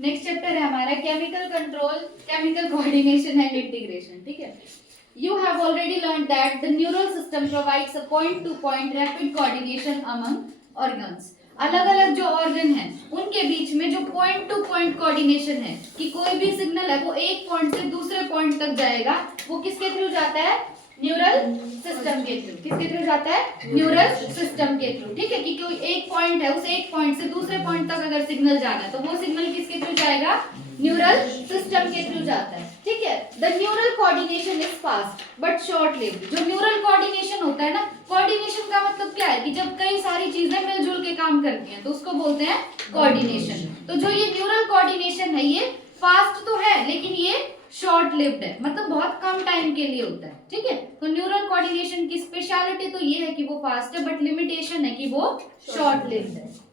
Next chapter है हमारा chemical control, chemical coordination and integration. ठीक है, you have already learn that the neural system provides a point two point rapid coordination among organs. अलग अलग जो organ है उनके बीच में जो पॉइंट टू पॉइंट कोऑर्डिनेशन है कि कोई भी सिग्नल है वो एक पॉइंट से दूसरे पॉइंट तक जाएगा, वो किसके थ्रू जाता है? न्यूरल सिस्टम के थ्रू। किसके थ्रू जाता है? न्यूरल सिस्टम के थ्रू। ठीक है, कि कोई एक पॉइंट है, उस एक पॉइंट से दूसरे पॉइंट तक अगर सिग्नल जाना है तो वो सिग्नल किसके थ्रू जाएगा? न्यूरल सिस्टम के थ्रू जाता है। ठीक है, the neural coordination is fast but short lived. जो न्यूरल कोऑर्डिनेशन होता है ना, कोऑर्डिनेशन का मतलब क्या है कि जब कई सारी चीजें मिलजुल के काम करती हैं तो उसको बोलते हैं कोऑर्डिनेशन। तो जो ये न्यूरल कोऑर्डिनेशन है ये फास्ट तो है लेकिन ये शॉर्ट लिव्ड है, मतलब बहुत कम टाइम के लिए होता है। ठीक है, तो न्यूरल कोऑर्डिनेशन की स्पेशलिटी तो ये है कि वो फास्ट है, बट लिमिटेशन है कि वो शॉर्ट लिव्ड है।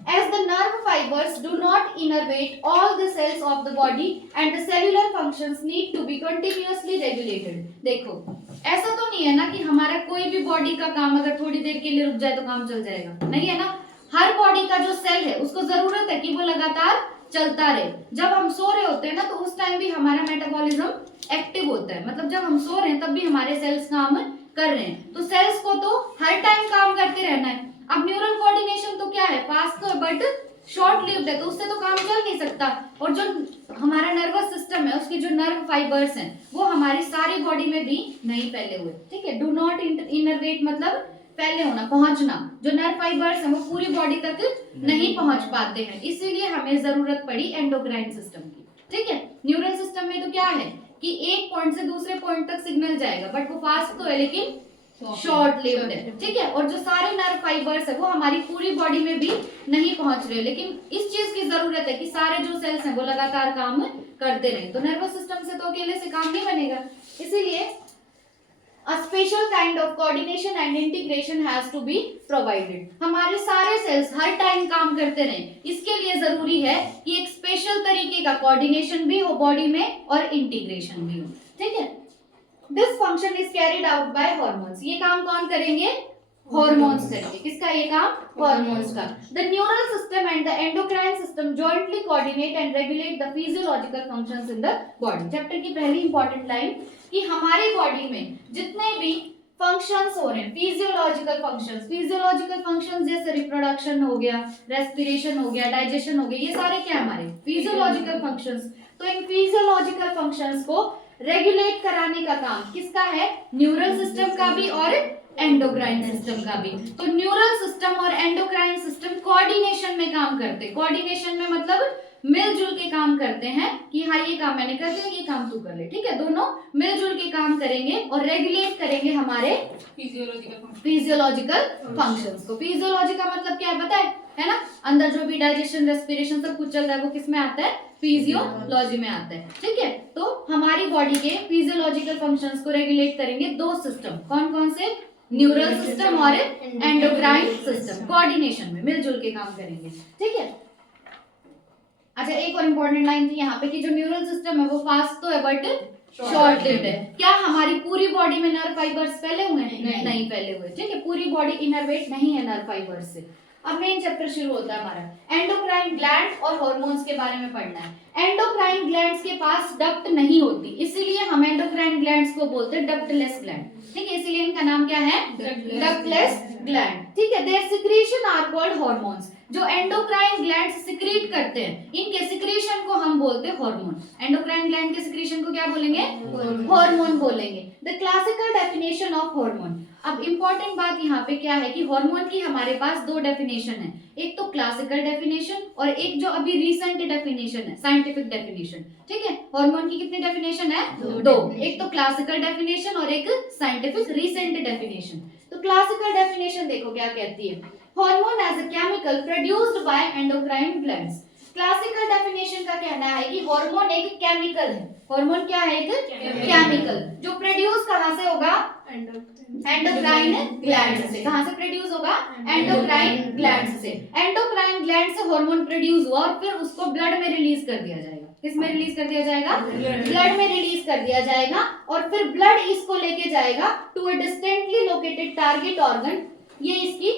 As the nerve fibers do not innervate all the cells of the body and the cellular functions need to be continuously regulated. देखो, ऐसा तो नहीं है ना कि हमारा कोई भी बॉडी का काम अगर थोड़ी देर के लिए रुक जाए तो काम चल जाएगा, नहीं है ना। हर बॉडी का जो सेल है उसको जरूरत है कि वो लगातार चलता रहे। जब हम सो रहे होते हैं ना तो उस टाइम भी हमारा मेटाबॉलिज्म एक्टिव होता है, मतलब जब हम सो रहे हैं तब भी हमारे सेल्स काम कर रहे हैं। तो सेल्स को तो हर टाइम काम करते रहना है। अब न्यूरल कोऑर्डिनेशन तो क्या है? फास्ट तो है बट शॉर्ट लिव्ड है, तो उससे तो काम चल नहीं सकता। और जो हमारा नर्वस सिस्टम है उसकी जो नर्व फाइबर्स हैं वो हमारी सारी बॉडी में भी नहीं फैले हुए। ठीक है, डू नॉट इनरवेट मतलब फैले होना, पहुंचना। जो नर्व फाइबर्स हैं वो पूरी बॉडी तक नहीं पहुंच पाते हैं, इसीलिए हमें जरूरत पड़ी एंडोक्राइन सिस्टम की। ठीक है, न्यूरल सिस्टम में तो क्या है कि एक पॉइंट से दूसरे पॉइंट तक सिग्नल जाएगा, बट वो फास्ट तो है लेकिन शॉर्ट लिव्ड है। ठीक है, और जो सारे नर्व फाइबर्स है वो हमारी पूरी बॉडी में भी नहीं पहुंच रहे, लेकिन इस चीज की जरूरत है कि सारे जो सेल्स हैं वो लगातार काम करते रहें। तो नर्वस सिस्टम से तो अकेले से काम नहीं बनेगा, इसीलिए A special kind of coordination and integration has to be provided. हमारे सारे सेल्स हर टाइम काम करते रहें, इसके लिए जरूरी है कि एक स्पेशल तरीके का कोऑर्डिनेशन भी हो बॉडी में और इंटीग्रेशन भी हो। ठीक है, this function is carried out by hormones. ये काम कौन करेंगे? हॉर्मोन्स करेंगे। किसका ये काम? हॉर्मोन्स का। The neural system and the endocrine system jointly coordinate and regulate the physiological functions in the body. Chapter की पहली इंपॉर्टेंट लाइन कि हमारी बॉडी में जितने भी फंक्शंस हो रहे हैं, फिजियोलॉजिकल फंक्शंस जैसे रिप्रोडक्शन हो गया, रेस्पिरेशन हो गया, डाइजेशन हो गया, ये सारे क्या हमारे फिजियोलॉजिकल फंक्शंस। तो इन फिजियोलॉजिकल फंक्शंस को रेगुलेट कराने का काम किसका है? न्यूरल सिस्टम का भी और एंडोक्राइन सिस्टम का भी। तो न्यूरल सिस्टम और एंडोक्राइन सिस्टम कोऑर्डिनेशन में काम करते हैं। कोऑर्डिनेशन में मतलब मिलजुल के काम करते हैं कि हाँ ये काम मैंने कर दिया, ये काम तू कर ले। ठीक है, दोनों मिलजुल के काम करेंगे और रेगुलेट करेंगे हमारे फिजियोलॉजिकल फंक्शंस को। फिजियोलॉजी का मतलब क्या है पता है ना? अंदर जो भी डाइजेशन, रेस्पिरेशन सब कुछ चल रहा है वो किस में आता है? फिजियोलॉजी में आता है। ठीक है, तो हमारी बॉडी के फिजियोलॉजिकल फंक्शंस को रेगुलेट करेंगे दो सिस्टम, कौन कौन से? न्यूरल सिस्टम और एंडोक्राइन सिस्टम। कोऑर्डिनेशन में मिलजुल के काम करेंगे। ठीक है, अच्छा एक और इम्पोर्टेंट लाइन थी यहाँ पे कि जो न्यूरल सिस्टम है वो फास्ट तो है बट शॉर्ट लिव्ड है। क्या हमारी पूरी बॉडी में नर्व फाइबर्स फैले हुए हैं? नहीं फैले हुए। ठीक है, पूरी बॉडी इनरवेट नहीं है नर्व फाइबर्स से। अब मेन चैप्टर शुरू होता है हमारा। एंडोक्राइन ग्लैंड और हार्मोन्स के बारे में पढ़ना है। एंडोक्राइन ग्लैंड्स के पास डक्ट नहीं होती, इसीलिए हम एंडोक्राइन ग्लैंड्स को बोलते हैं डक्टलेस ग्लैंड। ठीक है, इसीलिए इनका नाम क्या है? Ductless gland. ठीक है, their secretion are called hormones. जो एंडोक्राइन ग्लैंड्स सिक्रीट करते हैं इनके सिक्रीशन को हम बोलते हैं हार्मोन। एंडोक्राइन ग्लैंड के सिक्रीशन को क्या बोलेंगे? हार्मोन बोलेंगे। The classical definition of hormone. अब इंपॉर्टेंट बात यहाँ पे क्या है कि हार्मोन की हमारे पास दो डेफिनेशन है, एक तो क्लासिकल डेफिनेशन और एक जो अभी रिसेंट डेफिनेशन है, साइंटिफिक डेफिनेशन। ठीक है, हार्मोन की कितनी डेफिनेशन है? दो, एक तो क्लासिकल डेफिनेशन और एक साइंटिफिक रिसेंट डेफिनेशन। तो क्लासिकल डेफिनेशन देखो क्या कहती है, hormone as a chemical produced by endocrine glands. Classical definition का कहना है कि हार्मोन एक केमिकल है। हार्मोन क्या है? एक केमिकल जो प्रोड्यूस कहां से होगा? एंडोक्राइन ग्लैंड से। कहां से प्रोड्यूस होगा? एंडोक्राइन ग्लैंड से। एंडोक्राइन ग्लैंड से हार्मोन प्रोड्यूस हुआ और फिर उसको ब्लड में रिलीज कर दिया जाएगा। किस में रिलीज कर दिया जाएगा? ब्लड में रिलीज कर दिया जाएगा और फिर ब्लड इसको लेके जाएगा to a distantly located target organ. ये इसकी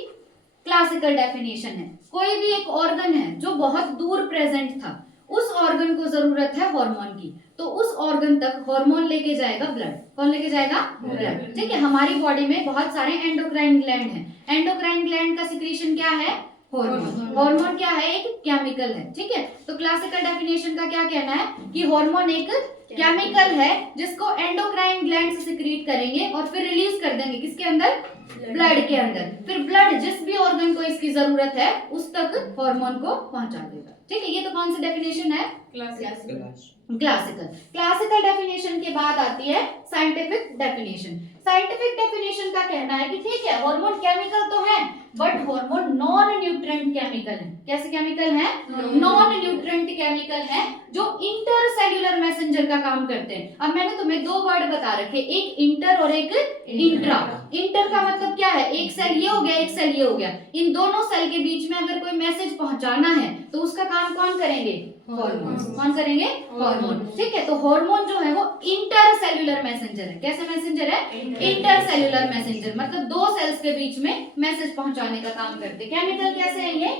क्लासिकल डेफिनेशन है। कोई भी एक ऑर्गन है जो बहुत दूर प्रेजेंट था उस ऑर्गन को जरूरत है हार्मोन की, तो उस ऑर्गन तक हार्मोन लेके जाएगा ब्लड। कौन लेके जाएगा? ब्लड। ठीक है, हमारी बॉडी में बहुत सारे एंडोक्राइन ग्लैंड हैं। एंडोक्राइन ग्लैंड का सिक्रीशन क्या है? हार्मोन। हार्मोन क्या है? एक केमिकल है। ठीक है, तो क्लासिकल डेफिनेशन का क्या कहना है कि हार्मोन एक केमिकल है जिसको एंडोक्राइन ग्लैंड से सिक्रीट करेंगे और फिर रिलीज कर देंगे किसके अंदर? ब्लड के अंदर। फिर ब्लड जिस भी ऑर्गन को इसकी जरूरत है उस तक हार्मोन को पहुंचा देगा। ठीक है, ये तो कौन सी डेफिनेशन है? क्लासिकल। क्लासिकल डेफिनेशन के बाद आती है साइंटिफिक डेफिनेशन। साइंटिफिक डेफिनेशन का कहना है कि ठीक है, हार्मोन केमिकल तो है but hormone non nutrient chemical है। कैसे केमिकल है? नॉन न्यूट्रिएंट केमिकल है जो इंटरसेल्यूलर मैसेंजर का काम करते हैं। अब मैंने तुम्हें दो वर्ड बता रखे, एक इंटर और एक इंट्रा। इंटर का मतलब क्या है? एक सेल ये हो गया, एक सेल ये हो गया। इन दोनों सेल के बीच में अगर कोई मैसेज पहुंचाना है तो उसका काम कौन करेंगे? हार्मोन। कौन करेंगे? हार्मोन। ठीक है, तो हार्मोन जो है वो इंटरसेल्यूलर मैसेंजर है। कैसे मैसेंजर है? इंटरसेल्यूलर मैसेंजर, मतलब दो सेल्स के बीच में मैसेज पहुंचाने का काम करते। केमिकल कैसे है ये?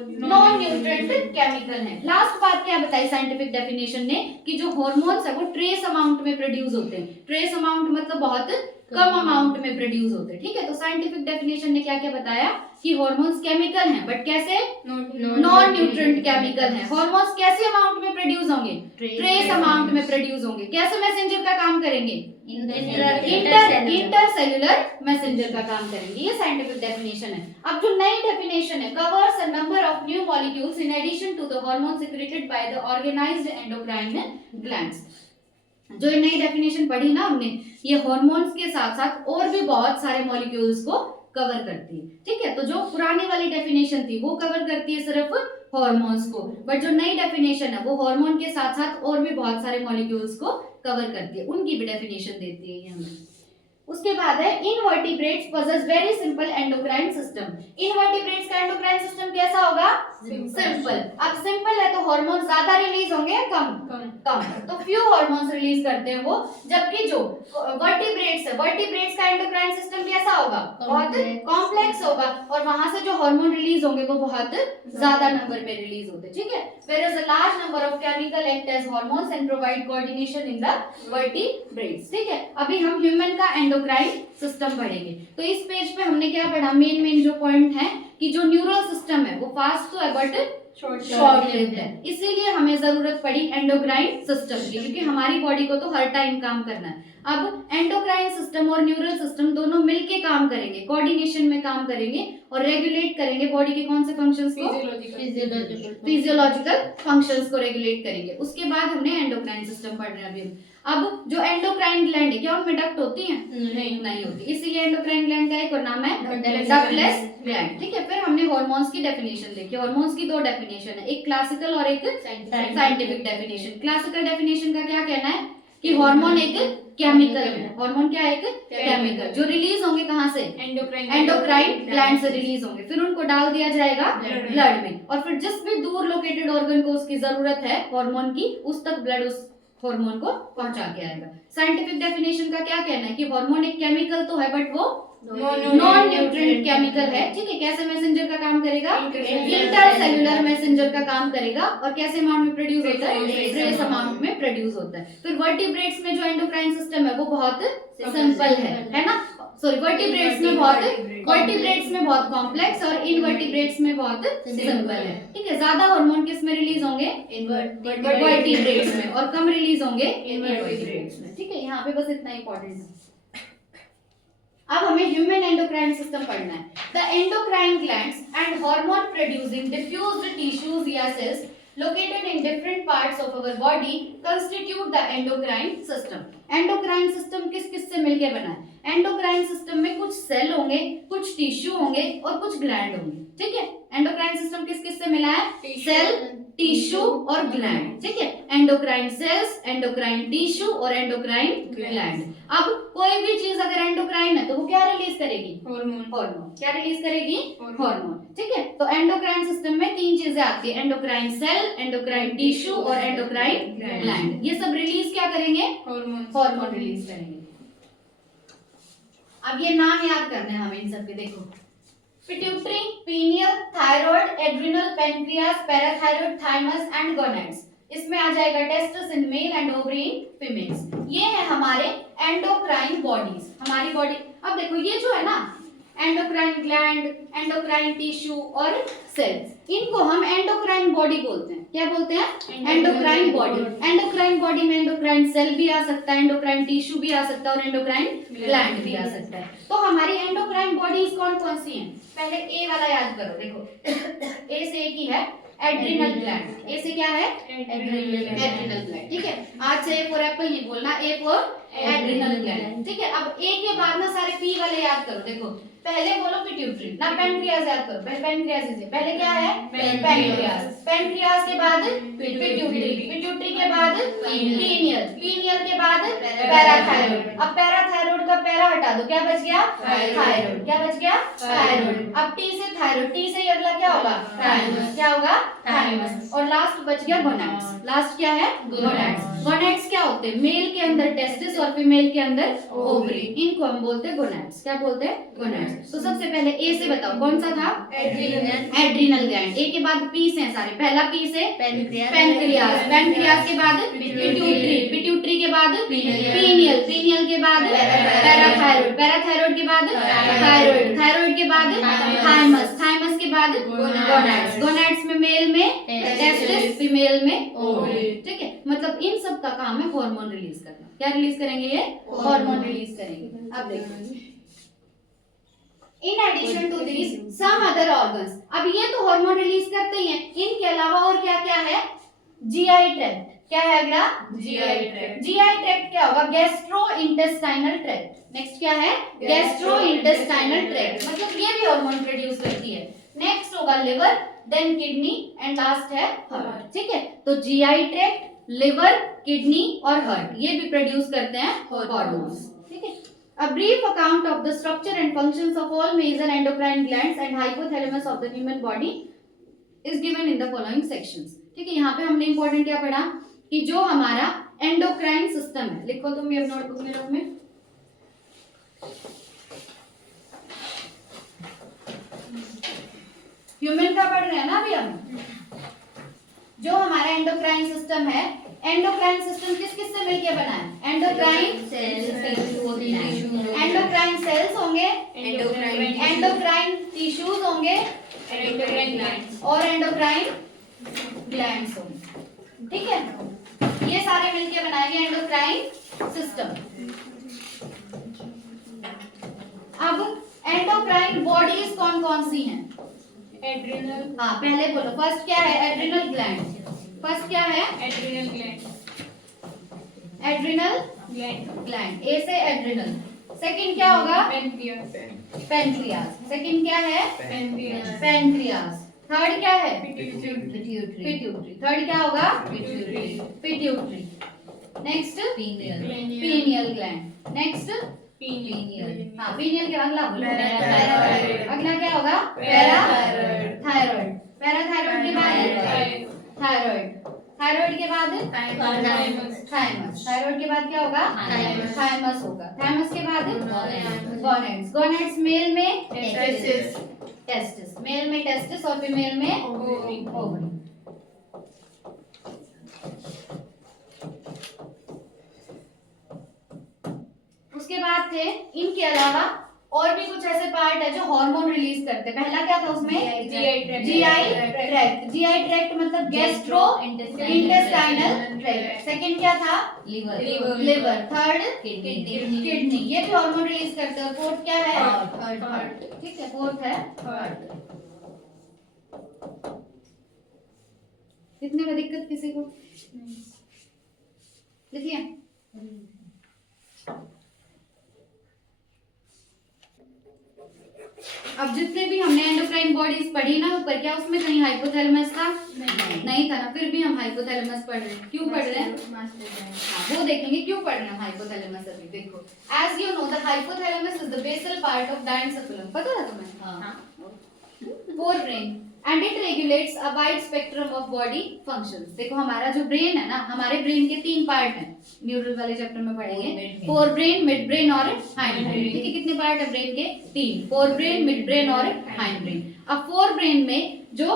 नॉन न्यूट्रिएंट केमिकल है। लास्ट बात क्या बताई साइंटिफिक डेफिनेशन ने कि जो हार्मोन्स है वो ट्रेस अमाउंट में प्रोड्यूस होते हैं। ट्रेस अमाउंट मतलब बहुत कम अमाउंट में प्रोड्यूस होते हैं। ठीक है, तो साइंटिफिक डेफिनेशन ने क्या क्या बताया कि हार्मोन्स केमिकल हैं बट कैसे? नॉन न्यूट्रिएंट केमिकल हैं। हार्मोन्स कैसे अमाउंट में प्रोड्यूस होंगे? ट्रेस अमाउंट में प्रोड्यूस होंगे। कैसे मैसेंजर का काम करेंगे? इंटरसेल्यूलर मैसेंजर का काम करेंगे। ये साइंटिफिक डेफिनेशन है। अब जो नई डेफिनेशन है, covers a number of new molecules in addition to the hormone secreted by the organised endocrine glands. जो नई डेफिनेशन पढ़ी ना हमने, ये हार्मोन्स के साथ साथ और भी बहुत सारे मॉलिक्यूल्स को कवर करती है। ठीक है, तो जो पुरानी वाली डेफिनेशन थी वो कवर करती है सिर्फ हार्मोन्स को, बट जो नई डेफिनेशन है वो हार्मोन के साथ साथ और भी बहुत सारे मॉलिक्यूल्स को कवर करती है, उनकी भी डेफिनेशन देती है ये हमें। उसके बाद है invertebrates possess very simple endocrine system. Invertebrates का एंडोक्राइन सिस्टम कैसा होगा? सिंपल। अब सिंपल है तो हार्मोन ज्यादा रिलीज होंगे या कम? कम। तो फ्यू हार्मोन्स रिलीज करते हैं वो, जबकि जो वर्टिब्रेट्स है, वर्टिब्रेट्स का एंडोक्राइन सिस्टम कैसा होगा? बहुत कॉम्प्लेक्स होगा और वहां से जो हार्मोन रिलीज होंगे वो बहुत ज्यादा नंबर में रिलीज होते हैं। ठीक है, whereas a large number of chemical act as hormones and provide coordination in the vertebrates। ठीक है, अभी हम ह्यूमन का एंडोक्राइन सिस्टम पढ़ेंगे। तो इस पेज पे हमने क्या पढ़ा? मेन जो पॉइंट है कि जो न्यूरल सिस्टम है वो फास्ट तो है बट शॉर्ट लिव्ड है, इसीलिए हमें जरूरत पड़ी एंडोक्राइन सिस्टम की, क्योंकि हमारी बॉडी को तो हर टाइम काम करना है। अब एंडोक्राइन सिस्टम और न्यूरल सिस्टम दोनों मिलके काम करेंगे, कोऑर्डिनेशन में काम करेंगे और रेगुलेट करेंगे बॉडी के कौन से फंक्शंस को? फिजियोलॉजिकल फंक्शंस को रेगुलेट करेंगे। उसके बाद हमने एंडोक्राइन सिस्टम पढ़ रहे हैं अभी। अब जो एंडोक्राइन ग्लैंड है क्या उनमें डक्ट होती हैं? नहीं होती, इसीलिए एंडोक्राइन ग्लैंड का एक और नाम है डक्टलेस ग्लैंड। ठीक है, फिर हमने हार्मोन्स की डेफिनेशन देखी। हार्मोन्स की दो डेफिनेशन है, एक क्लासिकल और एक साइंटिफिक डेफिनेशन। क्लासिकल डेफिनेशन का क्या कहना है कि हार्मोन एक केमिकल है। हार्मोन क्या है? एक केमिकल, जो रिलीज होंगे कहां से? एंडोक्राइन ग्लैंड से रिलीज होंगे, फिर उनको डाल दिया जाएगा ब्लड में, और फिर जिस भी दूर लोकेटेड ऑर्गन को उसकी जरूरत है हार्मोन की, उस तक ब्लड उस हार्मोन को पहुंचा के आएगा। साइंटिफिक डेफिनेशन का क्या कहना है कि हार्मोन एक केमिकल तो है बट वो नॉन न्यूट्रिएंट केमिकल है। ठीक है, कैसे मैसेंजर का काम करेगा? इंटरसेल्यूलर मैसेंजर का काम करेगा। और कैसे अमाउंट में प्रोड्यूस होता है? ट्रेस अमाउंट में प्रोड्यूस होता है। फिर वर्टिब्रेट्स में जो एंडोक्राइन सिस्टम है वो बहुत सिंपल है ना? सॉरी, वर्टिब्रेट्स में बहुत कॉम्प्लेक्स और इनवर्टिब्रेट्स में बहुत सिंपल है। ठीक है, ज्यादा हार्मोन किस में रिलीज होंगे? वर्टिब्रेट्स में, और कम रिलीज होंगे इनवर्टिब्रेट्स में। ठीक है, यहाँ पे बस इतना इंपॉर्टेंट है। अब हमें ह्यूमन एंडोक्राइन सिस्टम पढ़ना है। The endocrine glands and hormone producing diffused tissues या sales located in different parts of our body constitute the endocrine system। Endocrine system किस किस से मिलके बना है? एंडोक्राइन सिस्टम में कुछ सेल होंगे, कुछ टिश्यू होंगे और कुछ ग्लैंड होंगे। ठीक है, एंडोक्राइन सिस्टम किस किस से मिला है? सेल, टिश्यू और ग्लैंड। ठीक है, एंडोक्राइन सेल्स, एंडोक्राइन टिश्यू और एंडोक्राइन ग्लैंड। अब कोई भी चीज अगर एंडोक्राइन है तो वो क्या रिलीज करेगी? हार्मोन। क्या रिलीज करेगी? हार्मोन। ठीक है, तो एंडोक्राइन सिस्टम में तीन चीजें आती है, एंडोक्राइन सेल, एंडोक्राइन टिश्यू और एंडोक्राइन ग्लैंड। ये सब रिलीज क्या करेंगे? हार्मोन रिलीज करेंगे। अब ये नाम याद करने हैं हमें इन सब के। देखो, pituitary, pineal, thyroid, adrenal, pancreas, parathyroid, thymus and gonads. इसमें आ जाएगा testis in male and ovary in females. ये है हमारे एंडोक्राइन बॉडीज, हमारी बॉडी। अब देखो ये जो है ना एंडोक्राइन ग्लैंड, एंडोक्राइन टिश्यू और सेल्स, इनको हम एंडोक्राइन बॉडी बोलते हैं। क्या बोलते हैं? Endocrine body. एंडोक्राइन बॉडी में एंडोक्राइन सेल भी आ सकता है, एंडोक्राइन टिश्यू भी आ सकता है और एंडोक्राइन ग्लैंड भी आ सकता है। तो हमारी एंडोक्राइन बॉडीज कौन कौन सी हैं? पहले ए वाला याद करो, देखो ए से एक ही है एड्रिनल ग्लैंड। ए से क्या है? Adrenal gland. ठीक है, आज से ए फॉर एप्पल नहीं बोलना, ए फॉर एड्रिनल ग्लैंड। ठीक है, अब ए के बाद ना सारे पी वाले याद करो। देखो पहले बोलो पिट्यूटरी, ना पेनक्रियास याद करो, पहले पेनक्रियास से पहले क्या है? पेनक्रियास। पेनक्रियास के बाद पिट्यूटरी, पिट्यूटरी के बाद पीनियल, पीनियल के बाद पैराथायराइड। अब पैराथायराइड का पैरा हटा दो, क्या बच गया? थायराइड। क्या बच गया? थायराइड। अब टी से थायराइड, टी से अगला क्या होगा? थाइमस। क्या होगा? थाइमस। और लास्ट बच गया गोनाड्स। लास्ट क्या है? गोनाड्स। गोनाड्स क्या होते हैं? मेल के अंदर टेस्टिस और फीमेल के अंदर ओवरी, इनको हम बोलते हैं गोनाड्स। क्या बोलते हैं? गोनाड्स। तो सबसे पहले ए से बताओ कौन सा था? Adrenal gland. ए के बाद पी से सारे, पहला पी से पेनक्रियास, पेनक्रियास के बाद पिट्यूटरी, पिट्यूटरी के बाद पीनियल, पीनियल के बाद पैराथायराइड, पैराथायराइड के बाद थायराइड, थायराइड के बाद थाइमस, थाइमस के बाद गोनाड्स, गोनाड्स में मेल में टेस्टिस, फीमेल में ओवरी। ठीक है, मतलब इन सब का काम है हार्मोन रिलीज करना। क्या रिलीज करेंगे? ये हार्मोन रिलीज करेंगे। अब देखो in addition to this some other organs. अब ये तो हार्मोन रिलीज करते ही हैं, इनके अलावा और क्या क्या है? GI tract. क्या है अगला? GI tract. जीआई ट्रैक्ट क्या होगा? Gastro intestinal tract. नेक्स्ट क्या है? गैस्ट्रो इंटेस्टाइनल ट्रैक्ट, मतलब ये भी हार्मोन प्रोड्यूस करती है। नेक्स्ट होगा liver, then kidney and last है हार्ट। ठीक है, तो जीआई ट्रैक्ट, लिवर, किडनी और हार्ट ये भी प्रोड्यूस करते हैं हार्मोन्स। ठीक है, a brief account of the structure and functions of all major endocrine glands and hypothalamus of the human body is given in the following sections। ठीक है, यहाँ पे हमने इंपॉर्टेंट क्या पढ़ा कि जो हमारा एंडोक्राइन सिस्टम है, लिखो तुम ये नोटबुक में रखो में, ह्यूमन का पढ़ रहे हैं ना अभी हम। जो हमारा एंडोक्राइन सिस्टम है, एंडोक्राइन सिस्टम किस किस से मिलकर बना है? एंडोक्राइन सेल्स, एंडोक्राइन सेल्स होंगे, एंडोक्राइन टिश्यूज होंगे, एंडोक्राइन ग्लैंड्स और एंडोक्राइन ग्लैंड्स होंगे। ठीक है, ये सारे मिलकर बनाएंगे एंडोक्राइन सिस्टम। अब एंडोक्राइन बॉडीज कौन कौन सी हैं? एड्रिनल, हाँ पहले बोलो फर्स्ट क्या है? Adrenal gland. फर्स्ट क्या है? Adrenal gland, adrenal gland. A से एड्रिनल। सेकंड क्या होगा? Pancreas, pancreas. सेकंड क्या है? पेनक्रियास। थर्ड क्या है? Pituitary, pituitary. थर्ड क्या होगा? Pituitary, pituitary. Next pineal, pineal gland. Next pineal, हाँ पीनियल के अगला बोलो पैराथायराइड। अगला क्या होगा? Parathyroid, thyroid. पैराथायराइड के बाद थायराइड, थायराइड के बाद थाइमस, थायराइड के बाद क्या होगा? थाइमस होगा। थाइमस के बाद गोनाड्स, गोनाड्स मेल में टेस्टिस, टेस्टिस मेल में टेस्टिस और फीमेल में ओवरी। उसके बाद थे इनके अलावा और भी कुछ ऐसे पार्ट है जो हार्मोन रिलीज करते हैं। पहला क्या था उसमें? GI tract. जीआई ट्रैक्ट मतलब गैस्ट्रो इंटेस्टाइनल ट्रैक्ट। सेकंड क्या था? Liver, liver. थर्ड किडनी, ये भी हार्मोन रिलीज करते हैं। फोर्थ क्या है? हार्ट। ठीक है, फोर्थ है हार्ट। लिखने में दिक्कत किसी को? लिखिए। अब जितने भी हमने एंडोक्राइन बॉडीज पढ़ी ना ऊपर, क्या उसमें कहीं हाइपोथैलेमस था? नहीं था ना, फिर भी हम हाइपोथैलेमस पढ़ रहे हैं। क्यों पढ़ रहे हैं? वो देखेंगे क्यों पढ़ रहे हैं हाइपोथैलेमस। अभी देखो, as you know the hypothalamus is the basal part of diencephalon. पता था तुम्हें? Forebrain and it regulates a wide spectrum of body functions. देखो हमारा जो ब्रेन है ना, हमारे ब्रेन के 3 पार्ट हैं, न्यूरल वाले चैप्टर में पढ़ेंगे, फोर ब्रेन, मिड ब्रेन और हाइंड ब्रेन। ठीक है, कितने पार्ट है ब्रेन के? 3, फोर ब्रेन, मिड ब्रेन और हाइंड ब्रेन। अब फोर ब्रेन में जो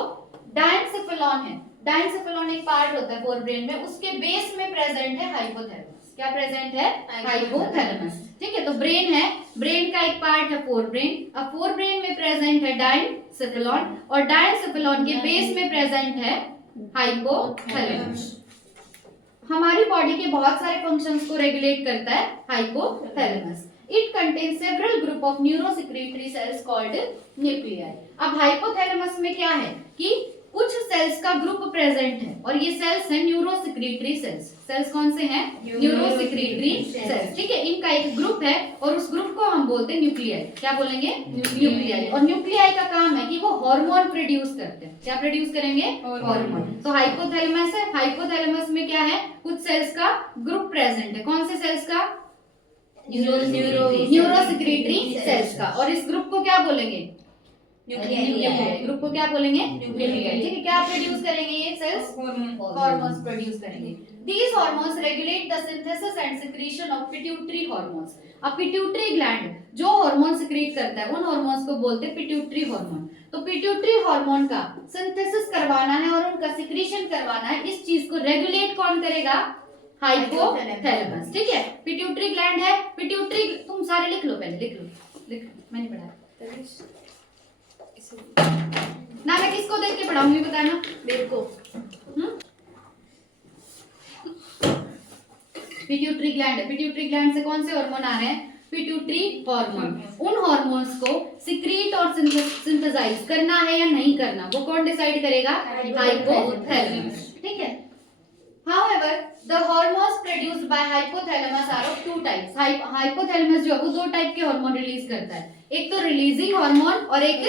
डायंसेफेलॉन है, डायंसेफेलॉन एक पार्ट होता है फोर ब्रेन में, उसके बेस में प्रेजेंट है हाइपोथैलेमस। क्या प्रेजेंट है? हाइपोथैलेमस। ठीक है, तो ब्रेन है, ब्रेन का एक पार्ट है फोर ब्रेन। अब फोर ब्रेन में प्रेजेंट है डायंसेफेलॉन और डायंसेफेलॉन के बेस में प्रेजेंट है हाइपोथैलेमस। हमारी बॉडी के बहुत सारे फंक्शंस को रेगुलेट करता है hypothalamus. It contains several group of neurosecretory cells called nuclei. अब हाइपोथैलेमस में क्या है कि कुछ सेल्स का ग्रुप प्रेजेंट है और ये सेल्स हैं न्यूरोसेक्रेटरी सेल्स। सेल्स कौन से हैं? Neurosecretory cells. ठीक है, इनका एक ग्रुप है और उस ग्रुप को हम बोलते हैं न्यूक्लियाई। क्या बोलेंगे? न्यूक्लियाई। और न्यूक्लियाई का काम है कि वो हार्मोन प्रोड्यूस करते हैं। क्या प्रोड्यूस करेंगे? हार्मोन। तो हाइपोथैलेमस है, हाइपोथैलेमस में क्या है? कुछ सेल्स का ग्रुप प्रेजेंट है। कौन से सेल्स का? न्यूरोसेक्रेटरी सेल्स का। और इस ग्रुप को क्या बोलेंगे? न्यूक्लियाई। ग्रुप को क्या बोलेंगे? न्यूक्लियाई। ठीक है, क्या प्रोड्यूस करेंगे ये सेल्स? हार्मोन्स प्रोड्यूस करेंगे। These hormones regulate the synthesis and secretion of pituitary hormones. अब पिट्यूटरी ग्लैंड जो हार्मोन सिक्रीट करता है उन हार्मोन्स को बोलते हैं पिट्यूटरी हार्मोन। तो पिट्यूटरी हार्मोन का सिंथेसिस करवाना है और उनका सिक्रीशन करवाना है, इस चीज को रेगुलेट कौन करेगा? हाइपोथैलेमस। ठीक है, पिट्यूटरी ग्लैंड है, पिट्यूटरी, तुम सारे लिख लो, पहले लिख लो, मैंने पढ़ा ना, मैं किसको देख के पढ़ाऊंगी बताना मेरे को। पिट्यूटरी ग्लैंड है, पिट्यूटरी ग्लैंड से कौन से हार्मोन आ रहे हैं? Pituitary hormone. उन हार्मोन्स को सिक्रीट और सिंथेसाइज करना है या नहीं करना, वो कौन डिसाइड करेगा? हाइपोथैलेमस। ठीक है, however the hormones produced by hypothalamus are of two types. hypothalamus जो है वो 2 टाइप के हार्मोन रिलीज करता है, एक तो रिलीजिंग हार्मोन और एक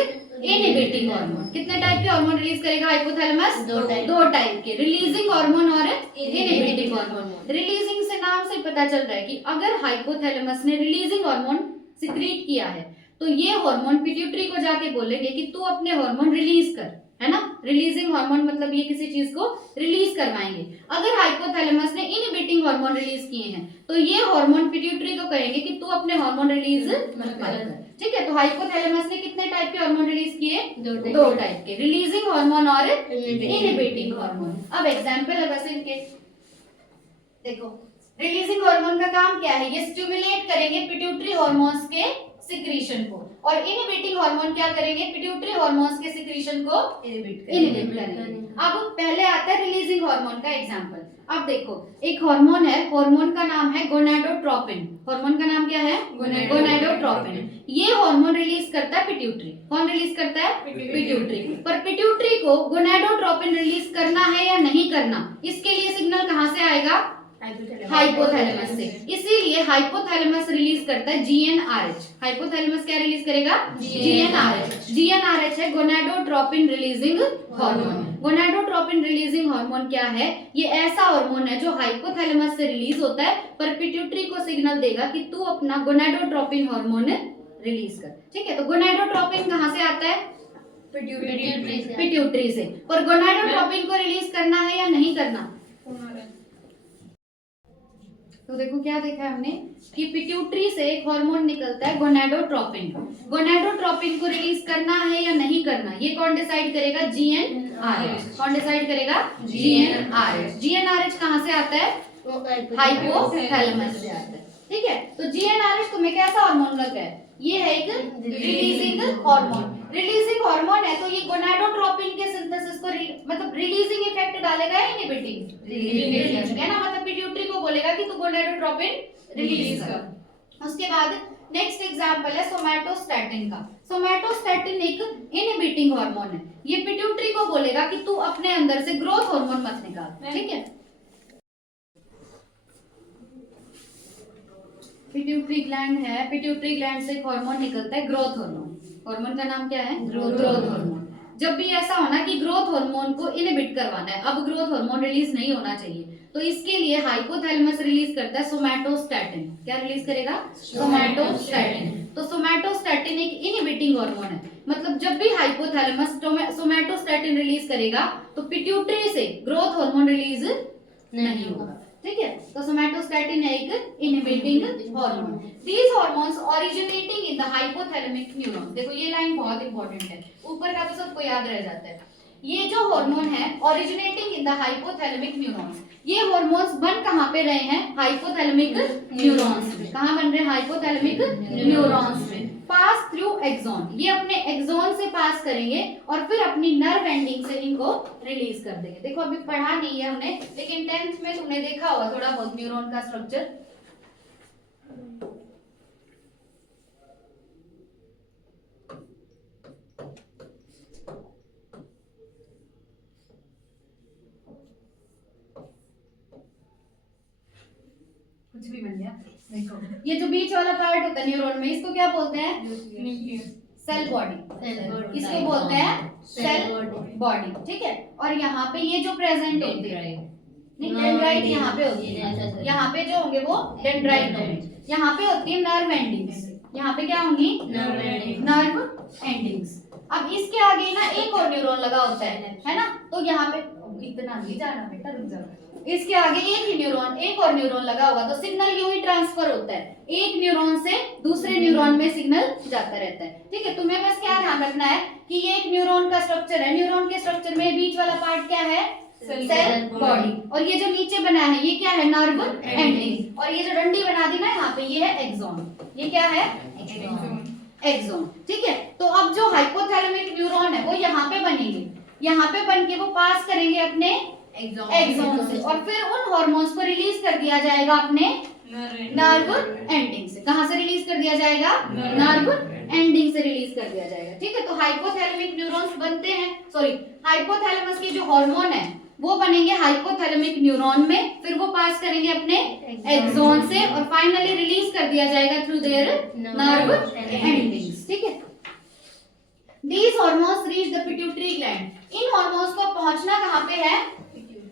इनहिबिटिंग हार्मोन। कितने टाइप के हार्मोन रिलीज करेगा हाइपोथैलेमस? 2 टाइप के, रिलीजिंग हार्मोन और इनहिबिटिंग हार्मोन। रिलीजिंग से नाम से पता चल रहा है कि अगर हाइपोथैलेमस ने रिलीजिंग हार्मोन सिक्रीट किया है तो ये हार्मोन पिट्यूटरी को जाके बोलेंगे कि तू अपने हार्मोन रिलीज कर, है ना। रिलीजिंग हार्मोन मतलब ये किसी चीज को रिलीज करवाएंगे। अगर हाइपोथैलेमस ने इनहिबिटिंग हार्मोन रिलीज किए हैं तो ये हार्मोन पिट्यूटरी को कहेंगे कि तू अपने हार्मोन रिलीज मत कर। ठीक है, तो हाइपोथैलेमस ने कितने टाइप के हार्मोन रिलीज किए? 2 टाइप के, रिलीजिंग हार्मोन और इनहिबिटिंग हार्मोन। अब एग्जांपल है बस इनके, देखो रिलीजिंग हार्मोन का काम क्या है? ये स्टिमुलेट करेंगे पिट्यूटरी हार्मोन्स के सिक्रीशन को, और इनहिबिटिंग हार्मोन क्या करेंगे? पिट्यूटरी हार्मोन्स के सिक्रीशन को इनहिबिट करेंगे। अब पहले आता है रिलीजिंग हार्मोन का एग्जांपल। अब देखो एक हार्मोन है, हार्मोन का नाम है गोनाडोट्रोपिन। हार्मोन का नाम क्या है? गोनाडोट्रोपिन। ये हार्मोन रिलीज करता है पिट्यूटरी। कौन रिलीज करता है? पिट्यूटरी। पर पिट्यूटरी को गोनाडोट्रोपिन रिलीज करना है या नहीं करना, इसके लिए सिग्नल कहां से आएगा? हाइपोथैलेमस से। इसीलिए हाइपोथैलेमस रिलीज करता है जीएनआरएच। हाइपोथैलेमस क्या रिलीज करेगा? जीएनआरएच। जीएनआरएच है gonadotropin releasing hormone. Gonadotropin releasing hormone क्या है? ये ऐसा हार्मोन है जो हाइपोथैलेमस से रिलीज होता है पर पिट्यूटरी को सिग्नल देगा कि तू अपना गोनाडोट्रोपिन हार्मोन रिलीज कर। ठीक है, तो गोनाडोट्रोपिन कहां से आता है? पिट्यूटरी से। पर गोनाडोट्रोपिन को रिलीज करना है या नहीं करना? तो देखो क्या देखा हमने कि पिट्यूटरी से एक हार्मोन निकलता है गोनाडोट्रोपिन। गोनाडोट्रोपिन को रिलीज करना है या नहीं करना, ये कौन डिसाइड करेगा? जीएनआरएच। कौन डिसाइड करेगा? जीएनआरएच। जीएनआरएच कहां से आता है? हाइपोथैलेमस से आता है। ठीक है, तो जीएनआरएच तुम्हें कैसा हार्मोन लगा है? ये है एक रिलीजिंग हार्मोन। रिलीजिंग हार्मोन है तो ये गोनाडोट्रोपिन के सिंथेसिस को मतलब रिलीजिंग इफेक्ट डालेगा या इनहिबिटिंग? रिलीजिंग है ना, मतलब पिट्यूटरी को बोलेगा कि तू गोनाडोट्रोपिन रिलीज कर। उसके बाद नेक्स्ट एग्जांपल है सोमैटोस्टैटिन का। सोमैटोस्टैटिन एक इनहिबिटिंग हार्मोन है, ये पिट्यूटरी को बोलेगा कि तू अपने अंदर से ग्रोथ हार्मोन मत निकाल। ठीक है, पिट्यूटरी ग्लैंड है, पिट्यूटरी ग्लैंड से एक हार्मोन निकलता है ग्रोथ हार्मोन। हार्मोन का नाम क्या है? Growth hormone. जब भी ऐसा होना कि ग्रोथ हार्मोन को इनहिबिट करवाना है, अब ग्रोथ हार्मोन रिलीज नहीं होना चाहिए, तो इसके लिए हाइपोथैलेमस रिलीज करता है सोमैटोस्टैटिन। क्या रिलीज करेगा? सोमैटोस्टैटिन। तो सोमैटोस्टैटिन एक इनहिबिटिंग हार्मोन है। मतलब जब भी हाइपोथैलेमस सोमैटोस्टैटिन रिलीज करेगा तो पिट्यूटरी से ग्रोथ हार्मोन रिलीज नहीं होगा, ठीक है। तो सोमैटोस्टैटिन है एक inhibiting hormone. These hormones originating in the hypothalamic neurons. देखो ये लाइन बहुत इंपॉर्टेंट है, ऊपर का तो सबको याद रह जाता है। ये जो हार्मोन है originating in the hypothalamic neurons, ये हार्मोन्स बन कहां पे रहे हैं? हाइपोथैलेमिक न्यूरॉन्स में। कहां बन रहे हैं? हाइपोथैलेमिक न्यूरॉन्स में। पास थ्रू एक्सॉन, ये अपने एक्सॉन से पास करेंगे और फिर अपनी नर्व एंडिंग से इनको रिलीज कर देंगे। देखो अभी पढ़ा नहीं है हमने, लेकिन 10th में तुमने देखा होगा थोड़ा बहुत न्यूरॉन का स्ट्रक्चर। कुछ भी बन गया। देखो ये जो बीच वाला पार्ट होता है न्यूरॉन में, इसको क्या बोलते हैं? Cell body. इसको बोलते हैं सेल बॉडी, ठीक है। और यहाँ पे ये जो प्रेजेंट होती है, नहीं डेंड्राइट यहाँ पे होती है, यहाँ पे जो होंगे वो डेंड्राइट होंगे। यहाँ पे होती है नर्व एंडिंग्स, यहाँ पे क्या होंगी? Nerve endings. अब इसके आगे ना एक और न्यूरॉन लगा होता है ना, तो यहाँ पे इतना नहीं जाना बेटा, रुक जाओ। इसके आगे एक ही न्यूरॉन, एक और न्यूरॉन लगा होगा, तो सिग्नल यूं ही ट्रांसफर होता है, एक न्यूरॉन से दूसरे न्यूरॉन में सिग्नल जाता रहता है, ठीक है। तुम्हें बस क्या ध्यान रखना है कि ये एक न्यूरॉन का स्ट्रक्चर है, न्यूरॉन के स्ट्रक्चर में बीच वाला पार्ट क्या है? Cell body. और ये जो नीचे बना है ये क्या है? Nerve ending. और ये जो डंडी बना दी ना यहाँ पे, ये है एक्सॉन। ये क्या है? एक्सॉन, ठीक है। तो अब जो हाइपोथैलेमिक न्यूरॉन है वो यहाँ पे बनेंगे, यहाँ पे बन के वो पास करेंगे अपने एक्सॉन से, और फिर उन हार्मोन्स को रिलीज कर दिया जाएगा अपने नर्व एंडिंग से। कहां से रिलीज कर दिया जाएगा? नर्व एंडिंग से रिलीज कर दिया जाएगा, ठीक है। तो हाइपोथैलेमिक न्यूरॉन्स बनते हैं, सॉरी हाइपोथैलेमस के जो हार्मोन है वो बनेंगे हाइपोथैलेमिक न्यूरॉन में, फिर वो पास करेंगे अपने एक्सॉन से और फाइनली रिलीज कर दिया जाएगा थ्रू देयर नर्व एंडिंग्स, ठीक है। These hormones reach the pituitary gland. In hormones को पहुंचना कहां पे है?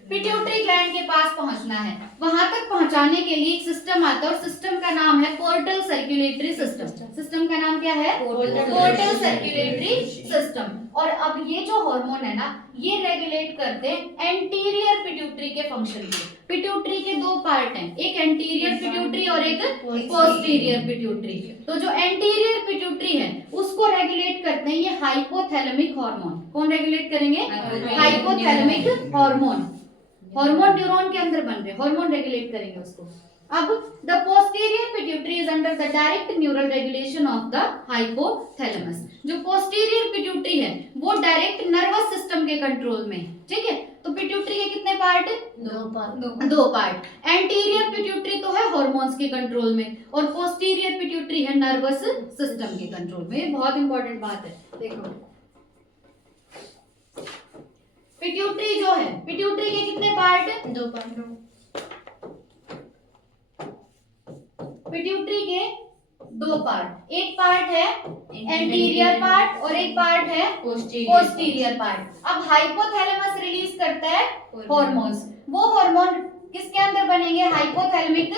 पिट्यूटरी ग्लैंड के पास पहुंचना है। वहां तक पहुंचाने के लिए एक सिस्टम आता है और सिस्टम का नाम है पोर्टल सर्कुलेटरी सिस्टम। सिस्टम का नाम क्या है? Portal circulatory system. और अब ये जो हार्मोन है ना, ये रेगुलेट करते हैं एंटीरियर पिट्यूटरी के फंक्शन को। पिट्यूटरी के दो पार्ट हैं, एक एंटीरियर पिट्यूटरी और एक पोस्टीरियर पिट्यूटरी। तो जो एंटीरियर पिट्यूटरी है उसको रेगुलेट करते हैं ये हाइपोथैलेमिक हार्मोन। कौन रेगुलेट करेंगे? Hypothalamic hormone. हार्मोन न्यूरॉन के अंदर बन रहे, हार्मोन रेगुलेट करेंगे उसको। अब the posterior pituitary is under the direct neural regulation of the hypothalamus. जो पोस्टीरियर पिट्यूटरी है वो डायरेक्ट नर्वस सिस्टम के कंट्रोल में, ठीक है। तो पिट्यूटरी के कितने पार्ट? दो पार्ट। एंटीरियर पिट्यूटरी तो है हार्मोन्स के कंट्रोल में और पोस्टीरियर पिट्यूटरी है नर्वस सिस्टम के कंट्रोल में। ये बहुत इंपॉर्टेंट बात है। देखो पिट्यूटरी जो है, पिट्यूटरी के कितने पार्ट? दो पार्ट। पिट्यूटरी के दो पार्ट, एक पार्ट है एंटीरियर पार्ट और एक पार्ट है पोस्टीरियर पार्ट। अब हाइपोथैलेमस रिलीज करता है हार्मोन्स, वो हार्मोन किसके अंदर बनेंगे? हाइपोथैलेमिक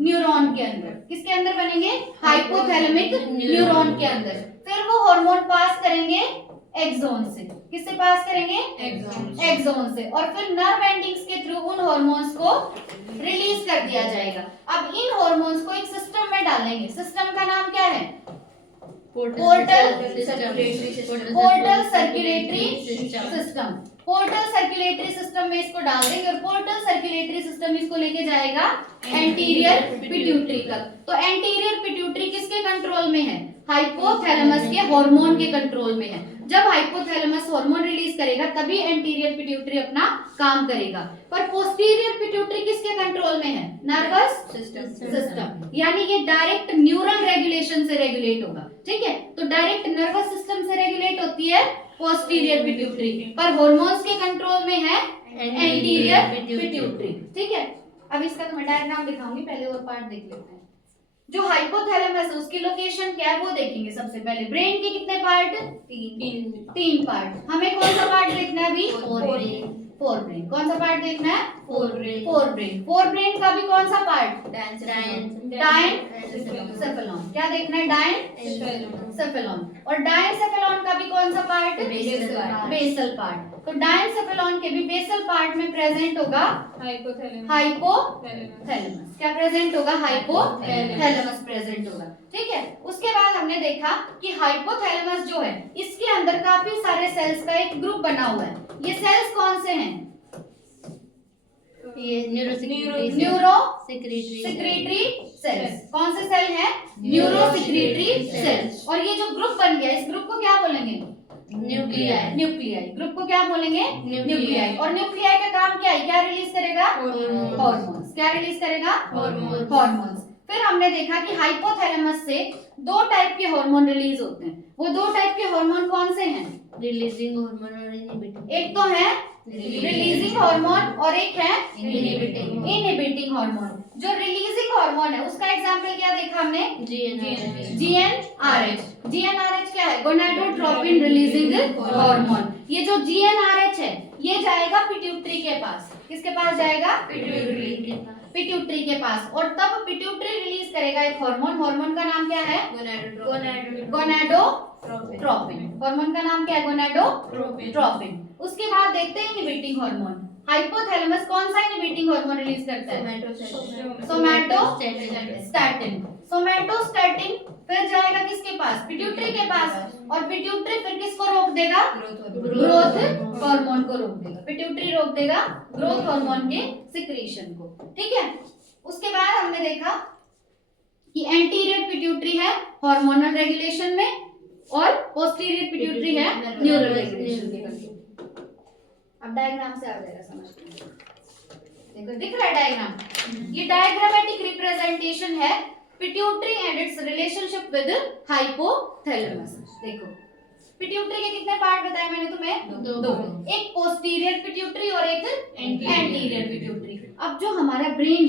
न्यूरॉन के अंदर। किसके अंदर बनेंगे? हाइपोथैलेमिक न्यूरॉन के अंदर। फिर वो हार्मोन पास करेंगे एक्सॉन से। किससे पास करेंगे? एक्सॉन से। और फिर नर्व एंडिंग्स के थ्रू उन हार्मोन्स को रिलीज कर दिया जाएगा। अब इन हार्मोन्स को एक सिस्टम में डालेंगे, सिस्टम का नाम क्या है? Portal circulatory system. Portal circulatory system में इसको डाल देंगे और पोर्टल सर्कुलेटरी सिस्टम इसको लेके जाएगा एंटीरियर पिट्यूटरी तक। तो एंटीरियर पिट्यूटरी किसके कंट्रोल में है? हाइपोथैलेमस के हार्मोन के कंट्रोल में है। जब हाइपोथैलेमस हार्मोन रिलीज करेगा तभी एंटीरियर पिट्यूटरी अपना काम करेगा। पर पोस्टीरियर पिट्यूटरी किसके कंट्रोल में है? Nervous system. यानी ये डायरेक्ट न्यूरल रेगुलेशन से रेगुलेट होगा, ठीक है। तो डायरेक्ट नर्वस सिस्टम से रेगुलेट होती है पोस्टीरियर पिट्यूटरी, पर हार्मोन्स के कंट्रोल में है एंटीरियर पिट्यूटरी, ठीक है। अब इसका तो मैं डायग्राम दिखाऊंगी, पहले और पार्ट देख लेते हैं। जो हाइपोथैलेमस है उसकी लोकेशन क्या है वो देखेंगे सबसे पहले। ब्रेन के कितने पार्ट? तीन पार्ट। हमें कौन सा पार्ट देखना है अभी? Fore brain. कौन सा पार्ट देखना है? Fore brain. फोर ब्रेन का भी कौन सा पार्ट? डायनसेफेलॉन। क्या देखना है? डायनसेफेलॉन। और डायनसेफेलॉन का भी कौन सा पार्ट? Basal part. तो डायनसेफेलॉन के भी बेसल पार्ट में प्रेजेंट होगा हाइपोथैलेमस। क्या प्रेजेंट होगा? हाइपोथैलेमस प्रेजेंट होगा। ठीक है। उसके बाद हमने देखा कि हाइपोथैलेमस जो है इसके अंदर काफी सारे सेल्स का एक ग्रुप बना हुआ है। ये सेल्स कौन से हैं? ये न्यूरोसेक्रेटरी सेल्स। कौन से सेल हैं? Neurosecretory cells. और ये जो ग्रुप बन गया इस ग्रुप को क्या बोलेंगे? न्यूक्लियाई। ग्रुप को क्या बोलेंगे? न्यूक्लियाई। और न्यूक्लियाई का काम क्या है? क्या रिलीज करेगा? हॉर्मोन्स। क्या रिलीज करेगा? हॉर्मोन्स। फिर हमने देखा कि हाइपोथैलेमस से दो टाइप के हार्मोन रिलीज होते हैं। वो दो टाइप के हार्मोन कौन से हैं? रिलीजिंग हार्मोन और इनहिबिटिंग। एक तो है रिलीजिंग हार्मोन और एक है इनहिबिटिंग हार्मोन। जो रिलीजिंग हार्मोन है उसका एग्जांपल क्या देखा हमने? GnRH। GnRH क्या है? Gonadotropin releasing hormone. ये जो GnRH है ये जाएगा पिट्यूटरी के पास। किसके पास जाएगा? पिट्यूटरी के पास। और तब पिट्यूटरी रिलीज करेगा एक हार्मोन। हार्मोन का नाम क्या है? गोनाडोट्रोपिन। हार्मोन का नाम क्या है? गोनाडोट्रोपिन। उसके बाद देखते हैं इनहिबिटिंग हार्मोन। हाइपोथैलेमस कौन सा इनहिबिटिंग हार्मोन रिलीज करता है? सोमैटोस्टैटिन। फिर जाएगा किसके पास? पिट्यूटरी के पास। और पिट्यूटरी फिर किसको रोक देगा? ग्रोथ हार्मोन को रोक देगा। पिट्यूटरी रोक देगा ग्रोथ हार्मोन के सिक्रीशन को। ठीक है। उसके बाद हमने देखा कि एंटीरियर पिट्यूटरी है हार्मोनल रेगुलेशन में और पोस्टीरियर पिट्यूटरी है न्यूरल रेगुलेशन के कंट्रोल। अब डायग्राम से आ जाएगा समझ में। देखो दिख रहा है डायग्राम? ये डायग्रामेटिक रिप्रेजेंटेशन है pituitary and it's relationship with hypothalamus. देखो पिट्यूटरी के कितने पार्ट बताए मैंने तुम्हें? दो। एक पोस्टीरियर पिट्यूटरी और एक एंटीरियर पिट्यूटरी। अब जो हमारा ब्रेन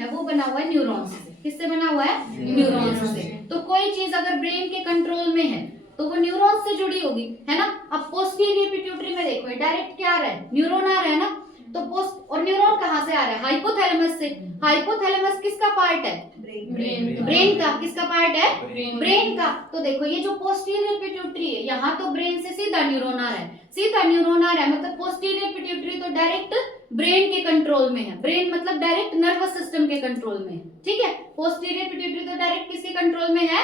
है वो बना हुआ है न्यूरॉन्स से। किससे बना हुआ है? न्यूरॉन्स से। तो कोई चीज अगर ब्रेन के कंट्रोल में है तो वो न्यूरॉन्स से जुड़ी होगी, है ना? अब पोस्टीरियर पिट्यूटरी में देखो डायरेक्ट क्या आ रहा है? न्यूरॉन आ रहा है ना? तो पोस्ट और न्यूरॉन कहाँ से आ रहा है? हाइपोथैलेमस से। हाइपोथैलेमस किसका पार्ट है? ब्रेन का। किसका पार्ट है? ब्रेन का। तो देखो ये जो पोस्टीरियर पिट्यूटरी है यहाँ तो ब्रेन से सीधा न्यूरॉन आ रहा है। मतलब पोस्टीरियर पिट्यूटरी तो डायरेक्ट ब्रेन के कंट्रोल में है। ब्रेन मतलब डायरेक्ट नर्वस सिस्टम के कंट्रोल में है। ठीक है। पोस्टीरियर पिट्यूटरी तो डायरेक्ट किसके कंट्रोल में है?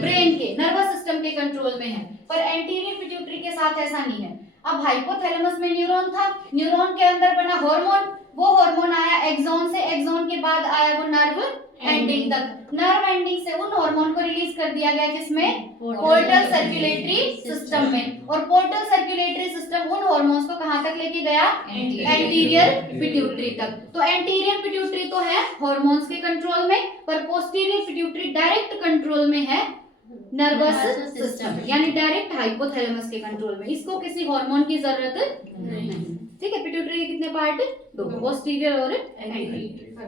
ब्रेन के नर्वस सिस्टम के कंट्रोल में है। पर एंटीरियर पिट्यूटरी के साथ ऐसा नहीं है। अब हाइपोथैलेमस में न्यूरॉन था, न्यूरॉन के अंदर बना हार्मोन, वो हार्मोन आया एक्सॉन से, एक्सॉन के बाद आया वो नर्व एंडिंग तक। नर्व एंडिंग से उन हार्मोन को रिलीज कर दिया गया जिसमें पोर्टल सर्कुलेटरी सिस्टम में। और पोर्टल सर्कुलेटरी सिस्टम उन हार्मोन्स को कहां तक लेके गया? एंटीरियर पिट्यूटरी तक। तो एंटीरियर पिट्यूटरी तो है हार्मोन्स के कंट्रोल में, पर पोस्टीरियर पिट्यूटरी डायरेक्ट कंट्रोल में है नर्वस सिस्टम, यानी डायरेक्ट हाइपोथैलेमस के कंट्रोल में। इसको किसी हार्मोन की जरूरत नहीं। ठीक है। पिट्यूटरी के कितने पार्ट? दो, पोस्टीरियर और एंटीरियर।